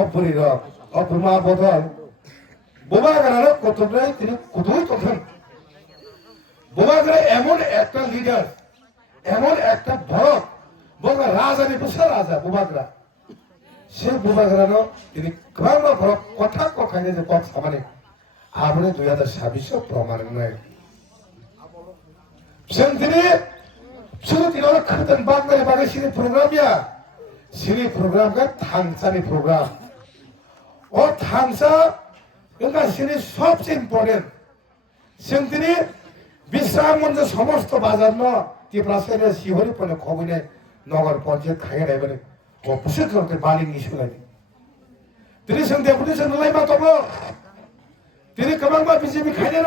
অপরির অপমা বদল বোমাগার কতটাই তিনি কোথায় তখন বোমাগারা এমন একটা লিডার এমন একটা ভরত বোমা রাজানি বসে রাজা বোমাগরা সে বোমাগরানো তিনি ক্রম ভরত কথা কথায় যে পথ সামানে আবরে 2026 প্রমাণ নয় তিনি শুধু তিনি খাতেন বাঙালি বাঙালি সিনি প্রোগ্রামিয়া সিনি প্রোগ্রামকে থাংসানি প্রোগ্রাম ও থাংসা এটা সিনি সবচেয়ে ইম্পর্টেন্ট তিনি বিশ্রাম মঞ্চ সমস্ত বাজার ন ত্রিপুরা শিহরি পরে খবরে নগর পঞ্চায়েত খাইয়ে নেবেন ও পুষে করতে বালি নিশুলাইনি তিনি ডেপুটি নুলাইমা তব তিনি गोबांबा বিজেপি খাইনের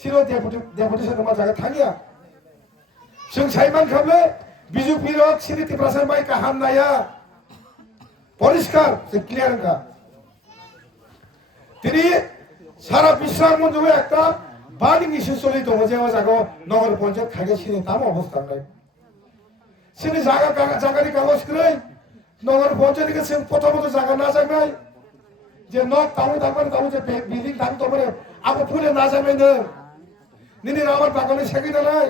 ছিল ডেপুটি मा জায়গা थांगिया जों साइमान खाबले বিজেপি सिरि ত্রিপুরা माइ काहाम नाया পরিষ্কার সে ক্লিয়ার का তিনি সারা বিশ্রাম মঞ্চে একটা বার্নিং ইস্যু চলি দङ যে জায়গা নগর পঞ্চায়েত খাইগে সিনি তাম অবস্থা নাই সিনি জায়গানি কাগজ করে নগর পঞ্চায়েতকে जों প্রথমত জায়গা না জানাই যে নক তামু তামু যে বিল্ডিং দাম তো মানে আবো ফুলে না যাবে না নিনি আমার বাগানে সেকি নাই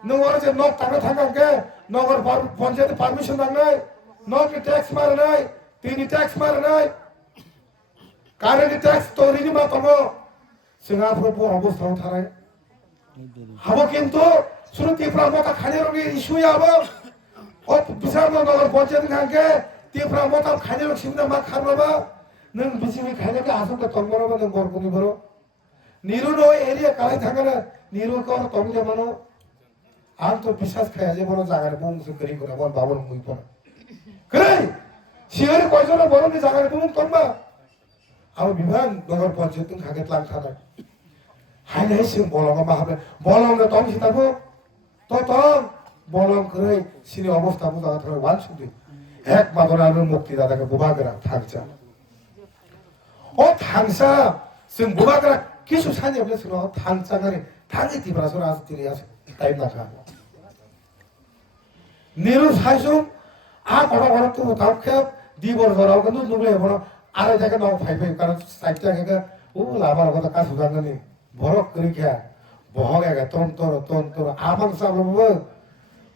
নগর যে নক তামে থাকাকে নগর পঞ্চায়েত পারমিশন নাই নক ট্যাক্স মারে নাই তিনি ট্যাক্স মারে নাই কারেন্ট ট্যাক্স তো রিনি মা তবো সিঙ্গাপুর অবস্থা থারায় হাবো কিন্তু শুরু ত্রিপুরা মতা খালি রোগী ইস্যু আবো ও বিশাল নগর পঞ্চায়েত খানকে ত্রিপুরা মতা খালি রোগ সিমনা মা খারবাবা नों बिसिनि खायनायखौ आसामखौ तंबरबा नों गरबनि बरो निरुनो एरिया कालाय थांगोन निरुको तंगे मानो आं तो विश्वास खाया जे बरो जागार बुंसो करि कोना बन बाबन मुइपन करे सिगारे कयजन बरनि जागार बुं तंबा आव बिभाग नगर पञ्चायत खागे लां थाना हायनाय सिं बलंगा माहाबे बलंगा तंग सिताबो तो बलं करे सिनि अवस्था बुझा थाना वान सुदि एक मादरानो मुक्ति दादाके Bubagra थांचा 어 당사 지금 뭐가더라 기술 산업에서 당사가리 당이 뒤브라서 나서 들이야서 타임 나가 니루 사이송 아 거라 또 다음에 디버서 라고 누르에 보러 아래 자가 너무 파이프 가는 사이트가 오 라바라고 다 수단하니 버럭 그렇게 뭐하게 똥똥 아방사로 뭐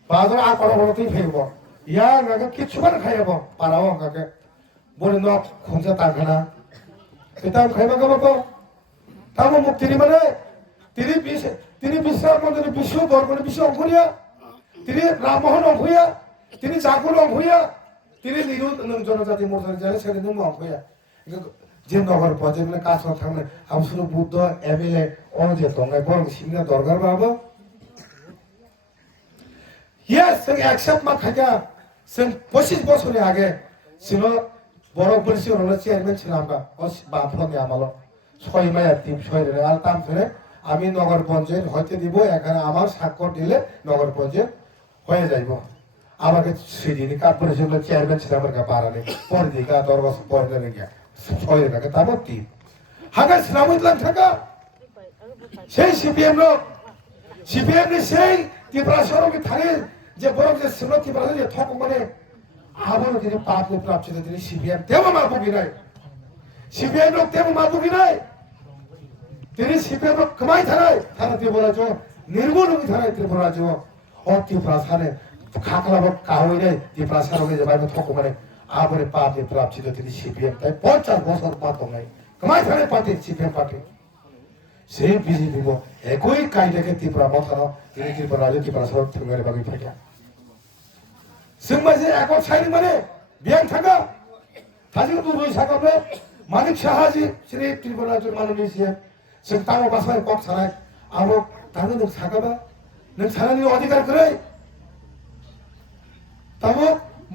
바로 아 거라 또 페이버 야 나가 기초만 가야 봐 바라와 가게 뭐는 너 공사 땅하나 kita kaiba ko tamo muktiri mane tiri bisra mone bisho borgone bisho onguria tiri rammohon onguria tiri jakul onguria tiri niru nang jonojati morjani jare sede nang onguria je নগর পঞ্চায়েত কাজ থাকলে আমসুর বুদ্ধ এমএলএ অনজে দঙ্গাই বরং সিমনা দরকার বাবো ইয়েস जों accept मा खाया जों 25 বছরের আগে ছিল বড় পরিষদের চেয়ারম্যান ছিলাম আমরা বাফরনি আমালো 6 মায়া টিম 6 আর তাম ধরে আমি নগর পঞ্চায়েত হইতে দিব এখানে আমার স্বাক্ষর দিলে নগর পঞ্চায়েত হয়ে যাইব আমাকে সেদিন কর্পোরেশনের চেয়ারম্যান ছিলাম আমরা পারানে পরে দিকে 10 বছর পরে লাগে গিয়া 6 টাকা তারপর টিম হাগা ইসলামুল্লাহ থাকা সেই সিপিএম সেই ত্রিপুরা সরকারি থাকে যে বড় যে শ্রীমতী ত্রিপুরা যে ঠক মানে 아무런 데는 빠고 프랍치들이 CBM 대만 마부기나이 CBM 로 대만 마부기나이 데리 CBM 로 그만이 타나이 타나 되버라죠 निर्मोल이 타나이 되버라죠 어디 프라사네 가까워 가오이네 디프라사로게 제발 토고 말에 아무리 빠게 프랍치들이 CBM 때 번짝 벗어 빠동나이 그만이 타나이 빠티 CBM 빠티 세 비지비고 에고이 가이데게 디프라 못하나 이리 디프라죠 디프라사로 등가리 바기 파냐 승마제 에고 차이는 말에 미양타가 다시금 누구이 사과에 마닉 샤하지 시리 딜보라주 마누니시에 승 땅을 바사에 꼭 살아요 아무 다른 능 사과봐 능 사람이 어디가 그래 তাবো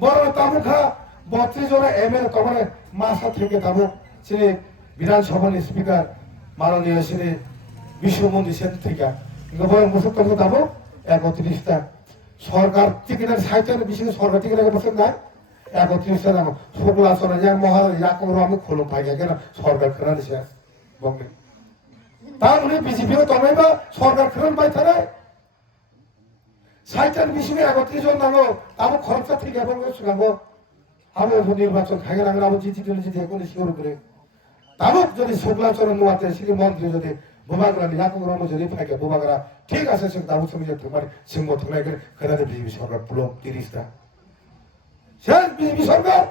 বড় তাবুখা 32 জনের এমএলএ তখন মাসা থেকে তাবো শ্রী বিধানসভার স্পিকার মাননীয় শ্রী বিশ্বমন্ত্রী সেন থেকে বড় মুসুক তখন তাবো 31টা সরকার টিকিটের সাইটের বিশেষ সরকার টিকিটের বসেন না 31টা নাম সকলা সরে যায় মহা ইয়াকর আমি খোলো পাই গেল সরকার খনা দিছে বঙ্গে তার উনি বিজেপি তমেবা সরকার খরন পাই থাকে 사이트는 미신이 31জন 나고 아무 거럽다 되게 해보는 거 수가고 아무 নির্বাচন খাগে না আবু জিতি দিলে জিতি কোন শিওর করে তাবুক যদি শুক্লাচরণ নোয়াতে শ্রী মন্ত্রী যদি বুবাগরা নিয়াকু রম যদি ফাইকে বুবাগরা ঠিক আছে সে তাবুক সমিতি তোমার সিংহ থলাইকে খেলাতে বিজেপি সরকার পুরো 30টা শেষ বিজেপি সরকার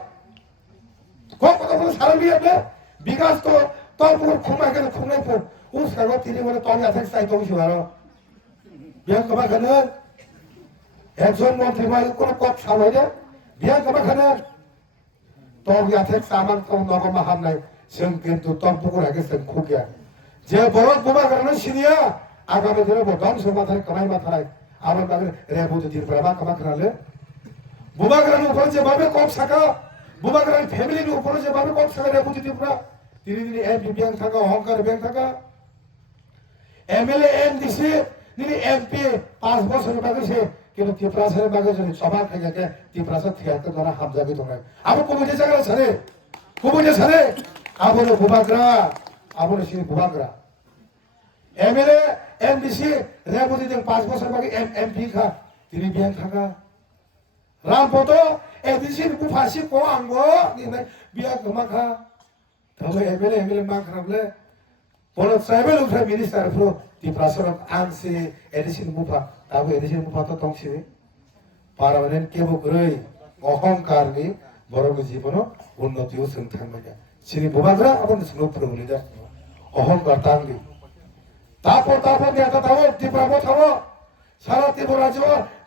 কথা বলে সারা বিয়ে বিকাশ তো তলপুর খুমাই গেলে খুমাই পর উস্কাগো তিনি বলে তলে আছে চাই তো কিছু ভালো বিয়ান কমা খানে একজন মন্ত্রী ভাই কোন কপ সামাই না বিয়ান কমা খানে তবে আছে সামান তো নগমা হামনাই जों কিন্তু তলপুর আগে जों খুকিয়া যে বড় বুবাগরা সিনিয়া আগামী দিনে বদন সমাধান কমাই মাথায় আমার বাগে রেবুতে দিন প্রেমা কমা খালে বুবাগরার উপর যেভাবে কপ সাকা বুবাগরার ফ্যামিলির উপর যেভাবে কপ সাকা রেবুতে দিন প্রা তিনি তিনি এমপি ব্যাংক থাকা অহংকার ব্যাংক থাকা এমএলএ এম দিছে তিনি এমপি 5 বছর বাগে সে কিন্তু ত্রিপুরাসের বাগে যদি সভা থেকে ত্রিপুরাসা থিয়াতে দ্বারা হামজাবি দনে আবার কমিটি জায়গা ছাড়ে কমিটি ছাড়ে আবার বুবাগরা আবার সেই বুবাগরা এমএলএ এমডিসি রেবুতে দিন 5 বছর বাগে এমপি খা তিনি ব্যাংক থাকা রামপদ এডিসি বুফাসি কো আঙ্গো নিনে বিয়া গমাখা তবে এমএলএ মা খারাপলে বলো ট্রাইবেল উঠে মিনিস্টার ফ্রো ত্রিপুরাসর আনসি এডিসি বুফা তাবো এডিসি বুফা তো তংসি পারমানেন্ট কেবো গ্রই অহংকারনি বড় জীবন উন্নতিও जों थांबाय सिनि बुबाग्रा आबो नोंसोरनो फोरोंनाय जायो অহংকার টাঙ্গি তারপর নেতা থাকো ত্রিপুরা থাকো সারা ত্রিপুরা রাজ্য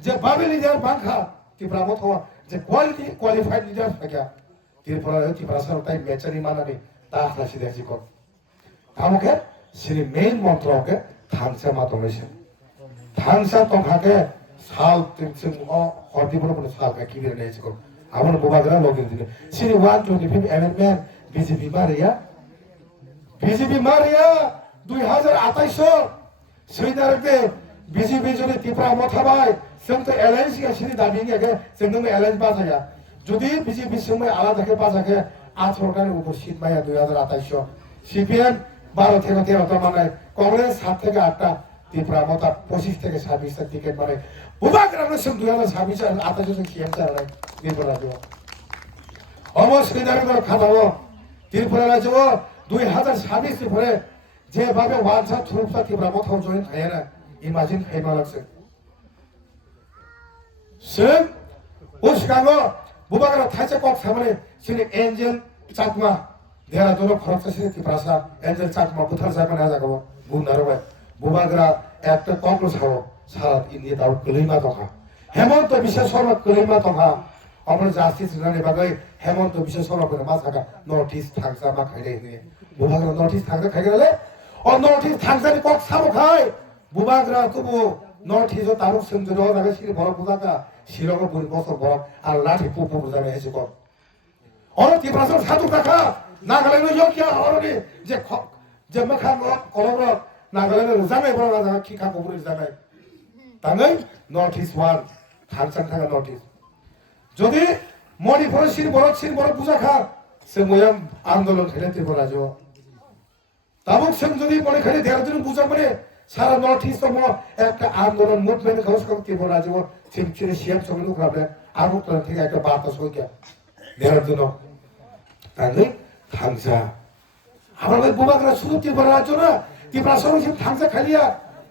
যে ভাবে লিডার বাংখা ত্রিপুরা থাকো যে কোয়ালিফাইড লিডার থাকে ত্রিপুরা সরকার মেচারি মানানি তা হাসি দেখছি কর আমাকে সিনি মেইন মন্ত্রকে থাংসা মাতমেছে থাংসা তংহাকে সাল তিনসিং হরদিবর বলে সালকা কিবির নেছে কর আমার বুবাগরা লগিন দিলে সিনি 125 এমএলএ বিজেপি মারিয়া 2028 সৈদারকে বিজেপি যদি ত্রিপুরা মথাবাই जों তো এলায়েন্স সিনি দাবিঙ্গে जों এলায়েন্স বাজায়া যদি বিজেপি সময় আলাদাকে বাজাকে 18টার উপর সিট পাইয়া 2028 সিপিএম 12 থেকে 13টা মানে কংগ্রেস 7 থেকে 8টা ত্রিপুরা মতা 25 থেকে 26টা টিকিট মানে বুবাগ্রামে जों 2026 আর 28 জন সিএম চালায় ত্রিপুরা রাজ্য অবশ্যই দাঁড়িয়ে খাতাও ত্রিপুরা রাজ্য 2026 পরে যেভাবে ওয়ানসা থ্রুপসা ত্রিপুরা মথাও জয়েন খায় না ইমাজিন খাইবা লাগছে जों उस्कागो बुबाग्रा थाइसे कक सामने सिनि एंजेल चाकमा देरा दोनो खरकसा सिनि त्रिपुरासा एंजेल चाकमा बुथार जागोन जागो बुनारबाय बुबाग्रा একটা কংগ্রেস হাও সারা ইন্ডিয়া দাও কলিমা দখা হেমন্ত বিশ্ব শর্মা কলিমা দখা আমরা জাস্টিস রানে বাগাই হেমন্ত বিশ্ব শর্মা করে মাসাকা নর্থ ইস্ট থাংসা মা খাইলে নি বুবাগ্রা নর্থ ইস্ট থাংসা খাইলে ও নর্থ ইস্ট থাংসানি কক সামো খাই বুবাগ্রা কুবু নর্থ ইস্ট তারক সুন্দর জায়গা সিনি বড় বুদাকা 시력을 보는 것을 보라 알라티 뽀뽀부자에 해주고 어느 띠브라서 사도 가카 나갈래는 여기야 어른이 이제 막한 거 걸어로 나갈래는 의상에 보러가다가 키카고 부르잖아 당의 노티스 원 당상타가 노티스 যদি মণিপুর সিন বড় বুঝাখা সে মোয়াম আন্দোলন খেলে ত্রিপুরাজো তাবুক সে যদি মনে খেলে দেড়দিন বুঝা মানে সারা নর্থ ইস্ট একটা আন্দোলন মুভমেন্ট খরচ করতে ত্রিপুরাজো 팀치를 시험 적으로 그러면 아무것도 되게 아까 봤다 소리야 내가 들어 나는 당사 아무래도 뭐가 수급지 벌어놨잖아 띠브라 서로 지금 당사 칼리야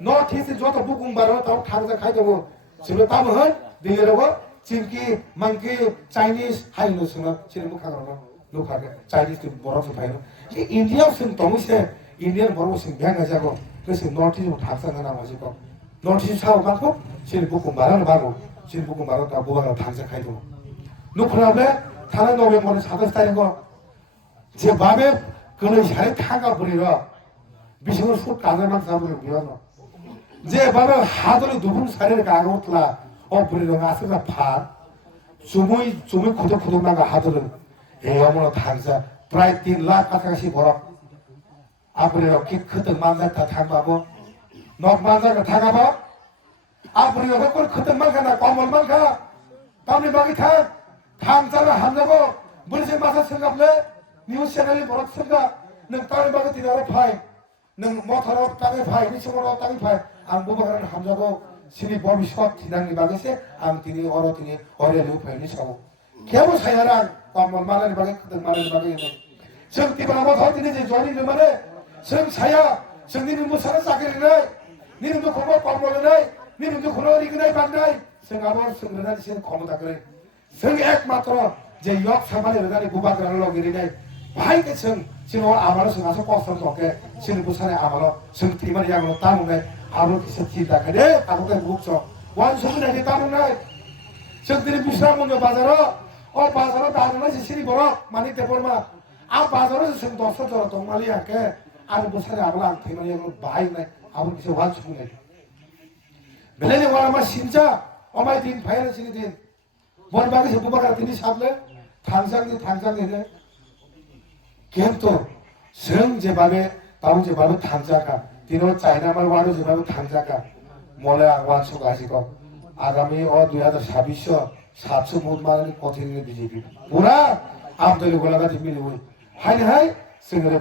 너 티스 좋다 부궁 바로 또 당사 가지고 지금 따면 내려고 진기 만기 차이니스 하이노스나 지금 뭐 가거나 녹하게 차이니스 뭐라고 봐요 이 인디아 무슨 동시에 인디안 뭐라고 생각하자고 그래서 노티스 당사가 나와지고 노티스 사고 갖고 지금 부궁 말하는 바고 지금 부궁 말하다 뭐가 당사 가지고 누구라면 다른 노면 뭐는 사도 스타일인 거제 맘에 그는 잘 타가 버리라 미식을 속 가자만 사버려 미안해 제 맘에 하도를 누군 사례를 가고틀라 버리러 가서가 파 주무이 구독 나가 하도를 에어모노 당사 브라이틴 라 가사가시 보라 아버리러 키 크든 만나다 타가고 너 만나가 타가봐 아버리러 그걸 크든 만가나ቋ멀 만가 밤에 막이 타 당사를 한다고 물리지 마서 생각래 뉴스 채널이 뭐라고 생각 능 땅에 막이 뒤나라 파이 능 모터로 땅에 파이 미치고로 땅에 파이 안 보고는 함자고 신이 범이 수업 디낭이 막이세 안 디니 얼어 디니 어려리 파이니 사고 개부 사야랑 kwan mana ni bagai keteng mana ni bagai ini seng tiba nama thau tini je joni ni mana seng saya seng ni numbu sana sakit ni ni numbu komo kwan ni ni numbu kono ri ni bandai seng abor seng rena seng komo tak ni seng ekmatro je yok samane rena ni bubak rana lo giri ni bahai ke seng sino amalo seng aso kosong toke sing numbu sana amalo seng tiba yang lo tamu ni amalo kisah cinta kade aku kan bukso wan seng ni tamu ni seng tini bisa munyo bazaro bazaro darunan sini borok mani teporma bazaro seng dosa joro tongmali ake anu busane abala thimani yang bahai ni abu kisah wan seng ni bela ni wala ma sinja omai din phayal sini din bon bagi se bubakar tini sable thangsang ni kento seng je babe tahu je babe thangjaga tino China mal waro je babe thangjaga mole agwan sugasi ko आगामी और 2026 700 vote মানে কঠিন BJP পুরা আমদলি গোলাঘাট মিলে high high সিংরে